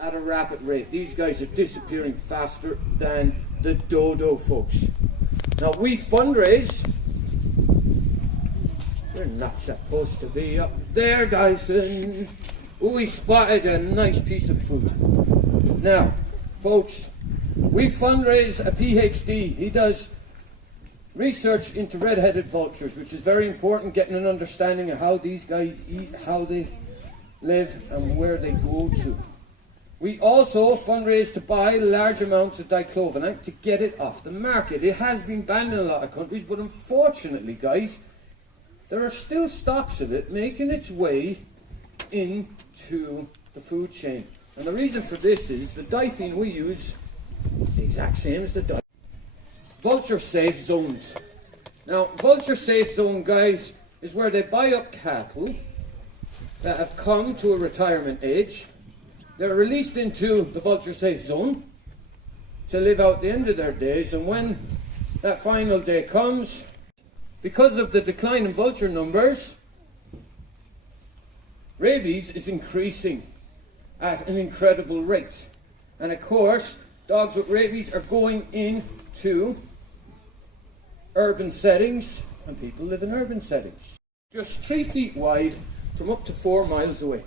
at a rapid rate. These guys are disappearing faster than the dodo, folks. Now we fundraise. You're not supposed to be up there, Dyson. We spotted a nice piece of food. Now, folks, we fundraise a PhD. He does research into red-headed vultures, which is very important, getting an understanding of how these guys eat, how they live, and where they go to. We also fundraise to buy large amounts of Diclofenac to get it off the market. It has been banned in a lot of countries, but unfortunately, guys, there are still stocks of it making its way into the food chain. And the reason for this is the Dyson we use is the exact same as the Dyson. Vulture safe zones. Now, vulture safe zone, guys, is where they buy up cattle that have come to a retirement age. They're released into the vulture safe zone to live out the end of their days, and when that final day comes, because of the decline in vulture numbers, rabies is increasing at an incredible rate. And of course, dogs with rabies are going into urban settings, and people live in urban settings. Just 3 feet wide from up to 4 miles away.